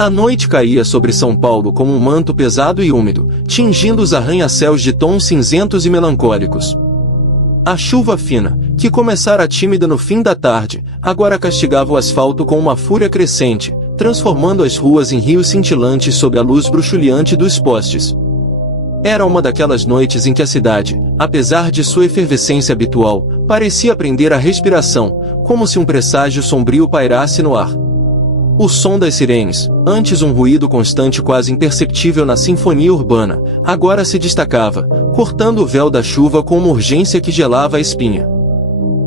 A noite caía sobre São Paulo como um manto pesado e úmido, tingindo os arranha-céus de tons cinzentos e melancólicos. A chuva fina, que começara tímida no fim da tarde, agora castigava o asfalto com uma fúria crescente, transformando as ruas em rios cintilantes sob a luz bruxuleante dos postes. Era uma daquelas noites em que a cidade, apesar de sua efervescência habitual, parecia prender a respiração, como se um presságio sombrio pairasse no ar. O som das sirenes, antes um ruído constante quase imperceptível na sinfonia urbana, agora se destacava, cortando o véu da chuva com uma urgência que gelava a espinha.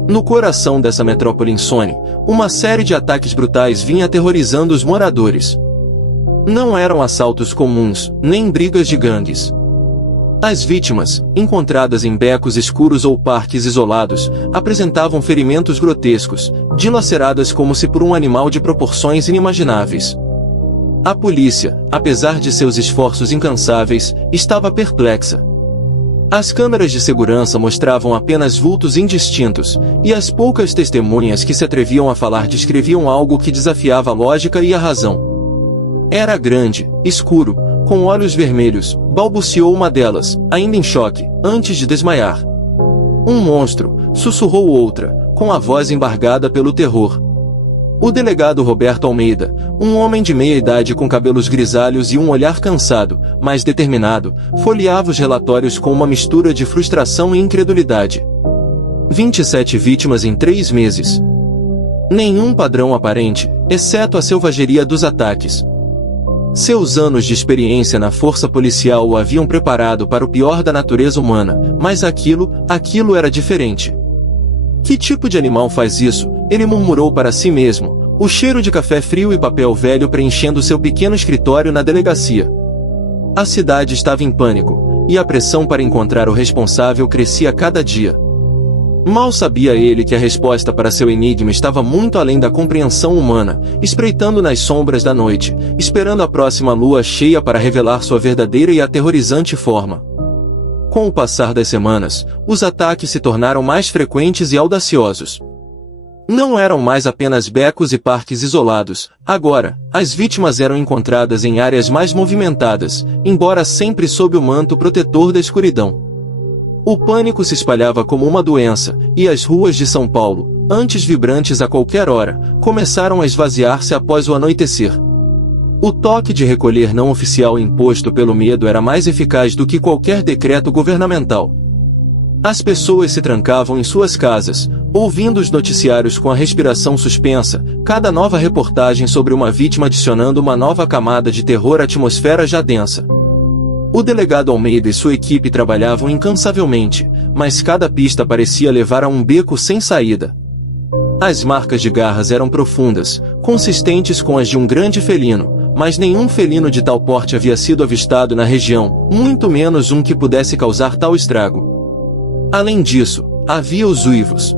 No coração dessa metrópole insone, uma série de ataques brutais vinha aterrorizando os moradores. Não eram assaltos comuns, nem brigas de gangues. As vítimas, encontradas em becos escuros ou parques isolados, apresentavam ferimentos grotescos, dilaceradas como se por um animal de proporções inimagináveis. A polícia, apesar de seus esforços incansáveis, estava perplexa. As câmeras de segurança mostravam apenas vultos indistintos, e as poucas testemunhas que se atreviam a falar descreviam algo que desafiava a lógica e a razão. Era grande, escuro, com olhos vermelhos, balbuciou uma delas, ainda em choque, antes de desmaiar. Um monstro, sussurrou outra, com a voz embargada pelo terror. O delegado Roberto Almeida, um homem de meia idade com cabelos grisalhos e um olhar cansado, mas determinado, folheava os relatórios com uma mistura de frustração e incredulidade. 27 vítimas em 3 meses. Nenhum padrão aparente, exceto a selvageria dos ataques. Seus anos de experiência na força policial o haviam preparado para o pior da natureza humana, mas aquilo era diferente. Que tipo de animal faz isso? Ele murmurou para si mesmo, o cheiro de café frio e papel velho preenchendo seu pequeno escritório na delegacia. A cidade estava em pânico, e a pressão para encontrar o responsável crescia cada dia. Mal sabia ele que a resposta para seu enigma estava muito além da compreensão humana, espreitando nas sombras da noite, esperando a próxima lua cheia para revelar sua verdadeira e aterrorizante forma. Com o passar das semanas, os ataques se tornaram mais frequentes e audaciosos. Não eram mais apenas becos e parques isolados, agora, as vítimas eram encontradas em áreas mais movimentadas, embora sempre sob o manto protetor da escuridão. O pânico se espalhava como uma doença, e as ruas de São Paulo, antes vibrantes a qualquer hora, começaram a esvaziar-se após o anoitecer. O toque de recolher não oficial imposto pelo medo era mais eficaz do que qualquer decreto governamental. As pessoas se trancavam em suas casas, ouvindo os noticiários com a respiração suspensa, cada nova reportagem sobre uma vítima adicionando uma nova camada de terror à atmosfera já densa. O delegado Almeida e sua equipe trabalhavam incansavelmente, mas cada pista parecia levar a um beco sem saída. As marcas de garras eram profundas, consistentes com as de um grande felino, mas nenhum felino de tal porte havia sido avistado na região, muito menos um que pudesse causar tal estrago. Além disso, havia os uivos.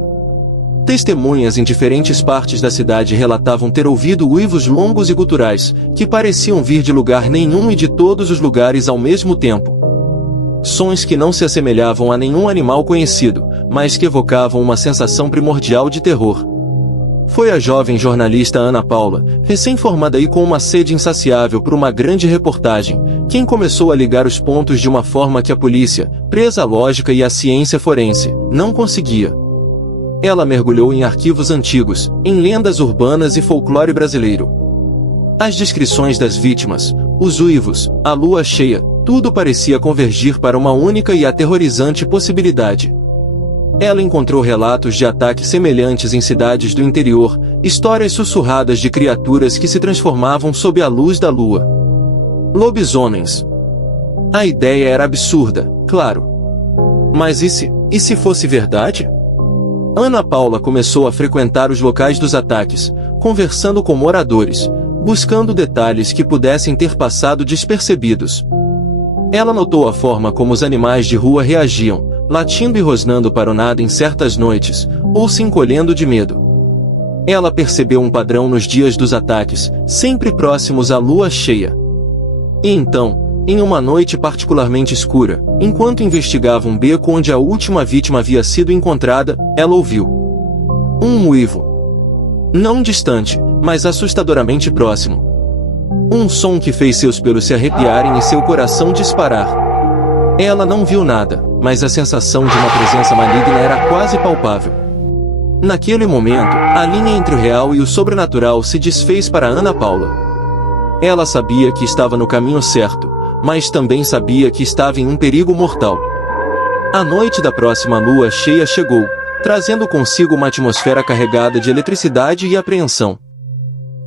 Testemunhas em diferentes partes da cidade relatavam ter ouvido uivos longos e guturais, que pareciam vir de lugar nenhum e de todos os lugares ao mesmo tempo. Sons que não se assemelhavam a nenhum animal conhecido, mas que evocavam uma sensação primordial de terror. Foi a jovem jornalista Ana Paula, recém-formada e com uma sede insaciável por uma grande reportagem, quem começou a ligar os pontos de uma forma que a polícia, presa à lógica e à ciência forense, não conseguia. Ela mergulhou em arquivos antigos, em lendas urbanas e folclore brasileiro. As descrições das vítimas, os uivos, a lua cheia, tudo parecia convergir para uma única e aterrorizante possibilidade. Ela encontrou relatos de ataques semelhantes em cidades do interior, histórias sussurradas de criaturas que se transformavam sob a luz da lua. Lobisomens. A ideia era absurda, claro. Mas e se fosse verdade? Ana Paula começou a frequentar os locais dos ataques, conversando com moradores, buscando detalhes que pudessem ter passado despercebidos. Ela notou a forma como os animais de rua reagiam, latindo e rosnando para o nada em certas noites, ou se encolhendo de medo. Ela percebeu um padrão nos dias dos ataques, sempre próximos à lua cheia. E então, em uma noite particularmente escura, enquanto investigava um beco onde a última vítima havia sido encontrada, ela ouviu um uivo. Não distante, mas assustadoramente próximo. Um som que fez seus pelos se arrepiarem e seu coração disparar. Ela não viu nada, mas a sensação de uma presença maligna era quase palpável. Naquele momento, a linha entre o real e o sobrenatural se desfez para Ana Paula. Ela sabia que estava no caminho certo, mas também sabia que estava em um perigo mortal. A noite da próxima lua cheia chegou, trazendo consigo uma atmosfera carregada de eletricidade e apreensão.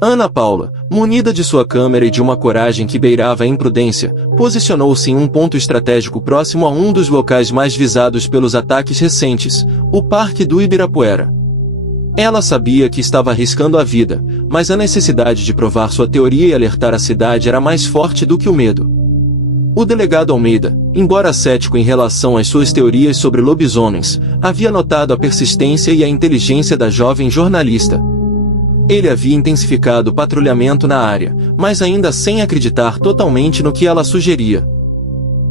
Ana Paula, munida de sua câmera e de uma coragem que beirava a imprudência, posicionou-se em um ponto estratégico próximo a um dos locais mais visados pelos ataques recentes, o Parque do Ibirapuera. Ela sabia que estava arriscando a vida, mas a necessidade de provar sua teoria e alertar a cidade era mais forte do que o medo. O delegado Almeida, embora cético em relação às suas teorias sobre lobisomens, havia notado a persistência e a inteligência da jovem jornalista. Ele havia intensificado o patrulhamento na área, mas ainda sem acreditar totalmente no que ela sugeria.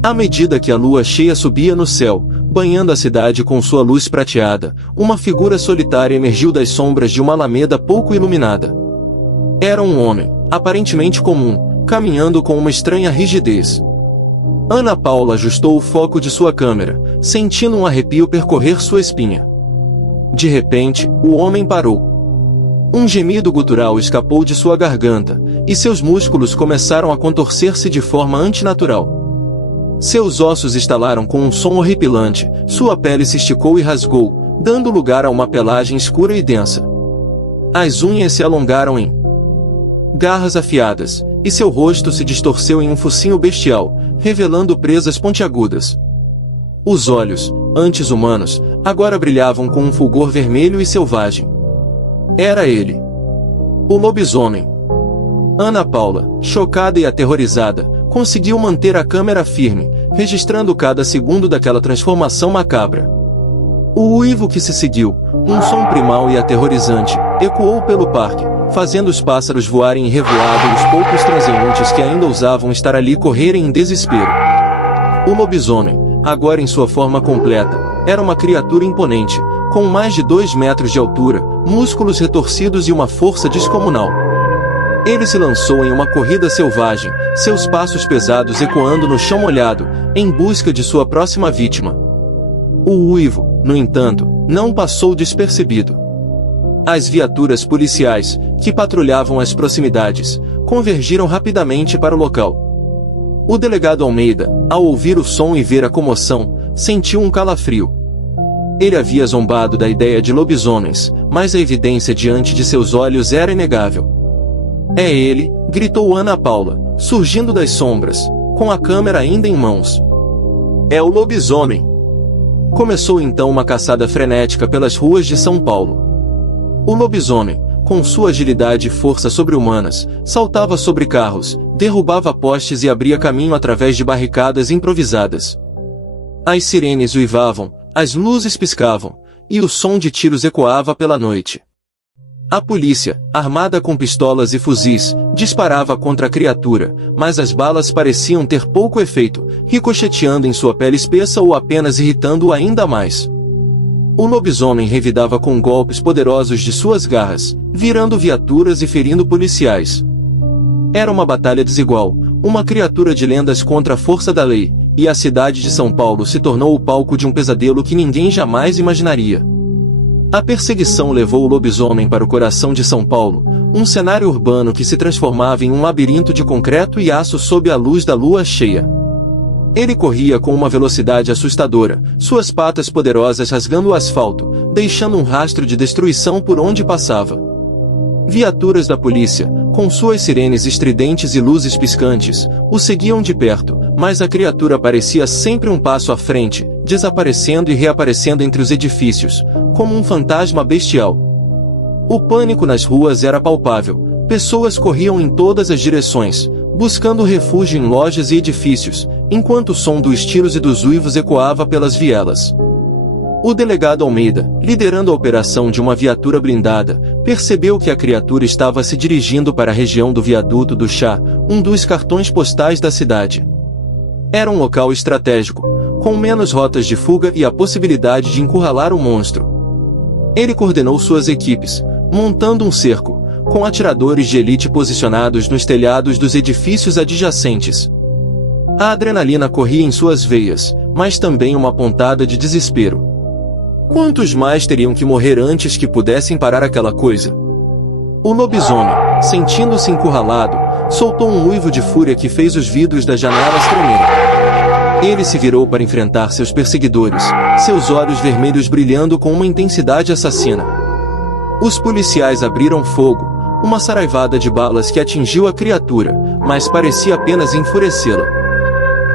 À medida que a lua cheia subia no céu, banhando a cidade com sua luz prateada, uma figura solitária emergiu das sombras de uma alameda pouco iluminada. Era um homem, aparentemente comum, caminhando com uma estranha rigidez. Ana Paula ajustou o foco de sua câmera, sentindo um arrepio percorrer sua espinha. De repente, o homem parou. Um gemido gutural escapou de sua garganta, e seus músculos começaram a contorcer-se de forma antinatural. Seus ossos estalaram com um som horripilante, sua pele se esticou e rasgou, dando lugar a uma pelagem escura e densa. As unhas se alongaram em garras afiadas, e seu rosto se distorceu em um focinho bestial, revelando presas pontiagudas. Os olhos, antes humanos, agora brilhavam com um fulgor vermelho e selvagem. Era ele. O lobisomem. Ana Paula, chocada e aterrorizada, conseguiu manter a câmera firme, registrando cada segundo daquela transformação macabra. O uivo que se seguiu, um som primal e aterrorizante, ecoou pelo parque, fazendo os pássaros voarem em revoada e os poucos transeuntes que ainda ousavam estar ali correrem em desespero. O lobisomem, agora em sua forma completa, era uma criatura imponente, com mais de 2 metros de altura, músculos retorcidos e uma força descomunal. Ele se lançou em uma corrida selvagem, seus passos pesados ecoando no chão molhado, em busca de sua próxima vítima. O uivo, no entanto, não passou despercebido. As viaturas policiais, que patrulhavam as proximidades, convergiram rapidamente para o local. O delegado Almeida, ao ouvir o som e ver a comoção, sentiu um calafrio. Ele havia zombado da ideia de lobisomens, mas a evidência diante de seus olhos era inegável. "É ele", gritou Ana Paula, surgindo das sombras, com a câmera ainda em mãos. "É o lobisomem." Começou então uma caçada frenética pelas ruas de São Paulo. O lobisomem, com sua agilidade e força sobre-humanas, saltava sobre carros, derrubava postes e abria caminho através de barricadas improvisadas. As sirenes uivavam, as luzes piscavam, e o som de tiros ecoava pela noite. A polícia, armada com pistolas e fuzis, disparava contra a criatura, mas as balas pareciam ter pouco efeito, ricocheteando em sua pele espessa ou apenas irritando-o ainda mais. O lobisomem revidava com golpes poderosos de suas garras, virando viaturas e ferindo policiais. Era uma batalha desigual, uma criatura de lendas contra a força da lei, e a cidade de São Paulo se tornou o palco de um pesadelo que ninguém jamais imaginaria. A perseguição levou o lobisomem para o coração de São Paulo, um cenário urbano que se transformava em um labirinto de concreto e aço sob a luz da lua cheia. Ele corria com uma velocidade assustadora, suas patas poderosas rasgando o asfalto, deixando um rastro de destruição por onde passava. Viaturas da polícia, com suas sirenes estridentes e luzes piscantes, o seguiam de perto, mas a criatura parecia sempre um passo à frente, desaparecendo e reaparecendo entre os edifícios, como um fantasma bestial. O pânico nas ruas era palpável, pessoas corriam em todas as direções, buscando refúgio em lojas e edifícios, enquanto o som dos tiros e dos uivos ecoava pelas vielas. O delegado Almeida, liderando a operação de uma viatura blindada, percebeu que a criatura estava se dirigindo para a região do Viaduto do Chá, um dos cartões postais da cidade. Era um local estratégico, com menos rotas de fuga e a possibilidade de encurralar o monstro. Ele coordenou suas equipes, montando um cerco, com atiradores de elite posicionados nos telhados dos edifícios adjacentes. A adrenalina corria em suas veias, mas também uma pontada de desespero. Quantos mais teriam que morrer antes que pudessem parar aquela coisa? O lobisomem, sentindo-se encurralado, soltou um uivo de fúria que fez os vidros das janelas tremerem. Ele se virou para enfrentar seus perseguidores, seus olhos vermelhos brilhando com uma intensidade assassina. Os policiais abriram fogo, uma saraivada de balas que atingiu a criatura, mas parecia apenas enfurecê-la.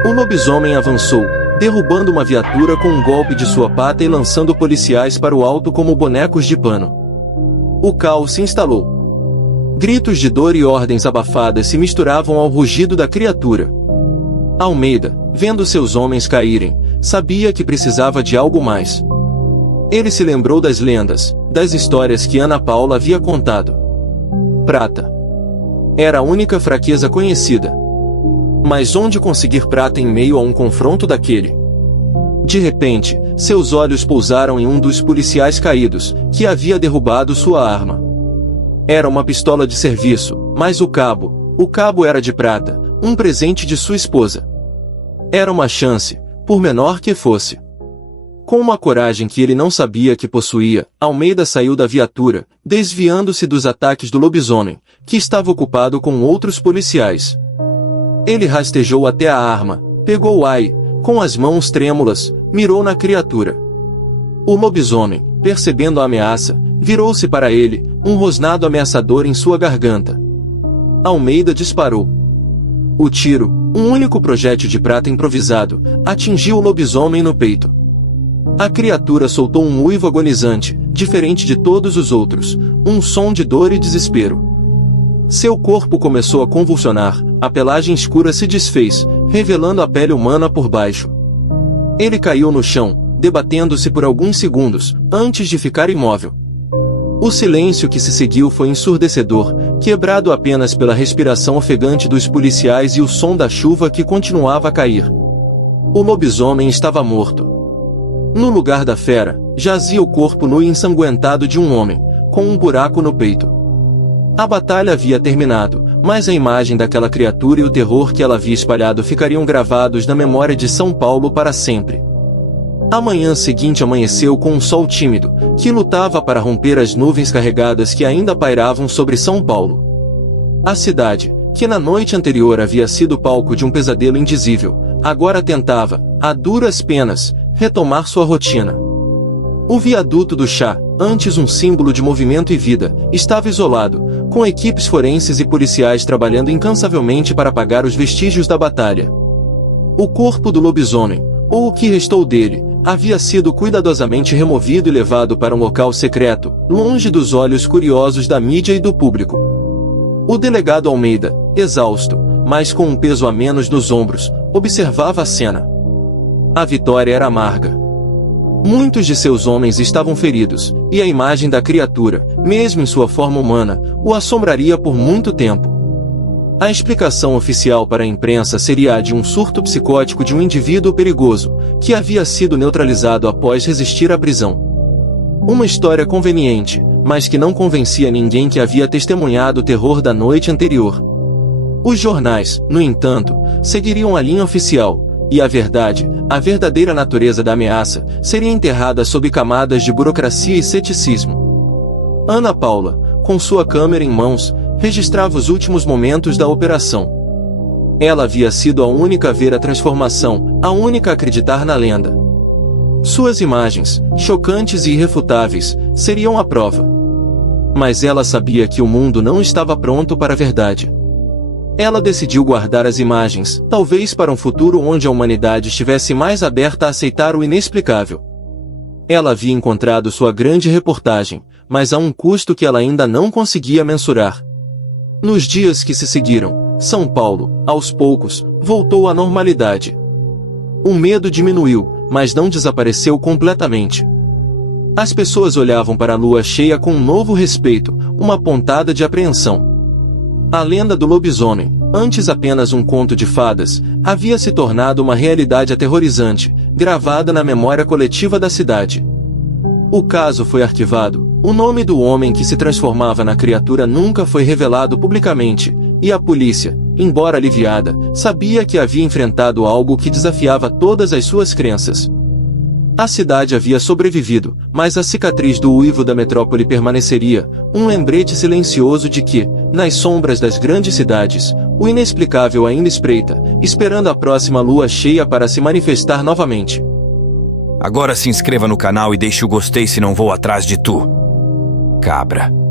O lobisomem avançou, derrubando uma viatura com um golpe de sua pata e lançando policiais para o alto como bonecos de pano. O caos se instalou. Gritos de dor e ordens abafadas se misturavam ao rugido da criatura. Almeida, vendo seus homens caírem, sabia que precisava de algo mais. Ele se lembrou das lendas, das histórias que Ana Paula havia contado. Prata era a única fraqueza conhecida. Mas onde conseguir prata em meio a um confronto daquele? De repente, seus olhos pousaram em um dos policiais caídos, que havia derrubado sua arma. Era uma pistola de serviço, mas o cabo era de prata, um presente de sua esposa. Era uma chance, por menor que fosse. Com uma coragem que ele não sabia que possuía, Almeida saiu da viatura, desviando-se dos ataques do lobisomem, que estava ocupado com outros policiais. Ele rastejou até a arma, pegou-a e, com as mãos trêmulas, mirou na criatura. O lobisomem, percebendo a ameaça, virou-se para ele, um rosnado ameaçador em sua garganta. Almeida disparou. O tiro, um único projétil de prata improvisado, atingiu o lobisomem no peito. A criatura soltou um uivo agonizante, diferente de todos os outros, um som de dor e desespero. Seu corpo começou a convulsionar, a pelagem escura se desfez, revelando a pele humana por baixo. Ele caiu no chão, debatendo-se por alguns segundos, antes de ficar imóvel. O silêncio que se seguiu foi ensurdecedor, quebrado apenas pela respiração ofegante dos policiais e o som da chuva que continuava a cair. O lobisomem estava morto. No lugar da fera, jazia o corpo nu e ensanguentado de um homem, com um buraco no peito. A batalha havia terminado, mas a imagem daquela criatura e o terror que ela havia espalhado ficariam gravados na memória de São Paulo para sempre. A manhã seguinte amanheceu com um sol tímido, que lutava para romper as nuvens carregadas que ainda pairavam sobre São Paulo. A cidade, que na noite anterior havia sido palco de um pesadelo indizível, agora tentava, a duras penas, retomar sua rotina. O viaduto do Chá, antes um símbolo de movimento e vida, estava isolado, com equipes forenses e policiais trabalhando incansavelmente para apagar os vestígios da batalha. O corpo do lobisomem, ou o que restou dele, havia sido cuidadosamente removido e levado para um local secreto, longe dos olhos curiosos da mídia e do público. O delegado Almeida, exausto, mas com um peso a menos nos ombros, observava a cena. A vitória era amarga. Muitos de seus homens estavam feridos, e a imagem da criatura, mesmo em sua forma humana, o assombraria por muito tempo. A explicação oficial para a imprensa seria a de um surto psicótico de um indivíduo perigoso, que havia sido neutralizado após resistir à prisão. Uma história conveniente, mas que não convencia ninguém que havia testemunhado o terror da noite anterior. Os jornais, no entanto, seguiriam a linha oficial, e a verdade, a verdadeira natureza da ameaça, seria enterrada sob camadas de burocracia e ceticismo. Ana Paula, com sua câmera em mãos, registrava os últimos momentos da operação. Ela havia sido a única a ver a transformação, a única a acreditar na lenda. Suas imagens, chocantes e irrefutáveis, seriam a prova. Mas ela sabia que o mundo não estava pronto para a verdade. Ela decidiu guardar as imagens, talvez para um futuro onde a humanidade estivesse mais aberta a aceitar o inexplicável. Ela havia encontrado sua grande reportagem, mas a um custo que ela ainda não conseguia mensurar. Nos dias que se seguiram, São Paulo, aos poucos, voltou à normalidade. O medo diminuiu, mas não desapareceu completamente. As pessoas olhavam para a lua cheia com um novo respeito, uma pontada de apreensão. A lenda do lobisomem, antes apenas um conto de fadas, havia se tornado uma realidade aterrorizante, gravada na memória coletiva da cidade. O caso foi arquivado, O nome do homem que se transformava na criatura nunca foi revelado publicamente, e a polícia, embora aliviada, sabia que havia enfrentado algo que desafiava todas as suas crenças. A cidade havia sobrevivido, mas a cicatriz do uivo da metrópole permaneceria, um lembrete silencioso de que, nas sombras das grandes cidades, o inexplicável ainda espreita, esperando a próxima lua cheia para se manifestar novamente. Agora se inscreva no canal e deixe o gostei se não vou atrás de tu, cabra.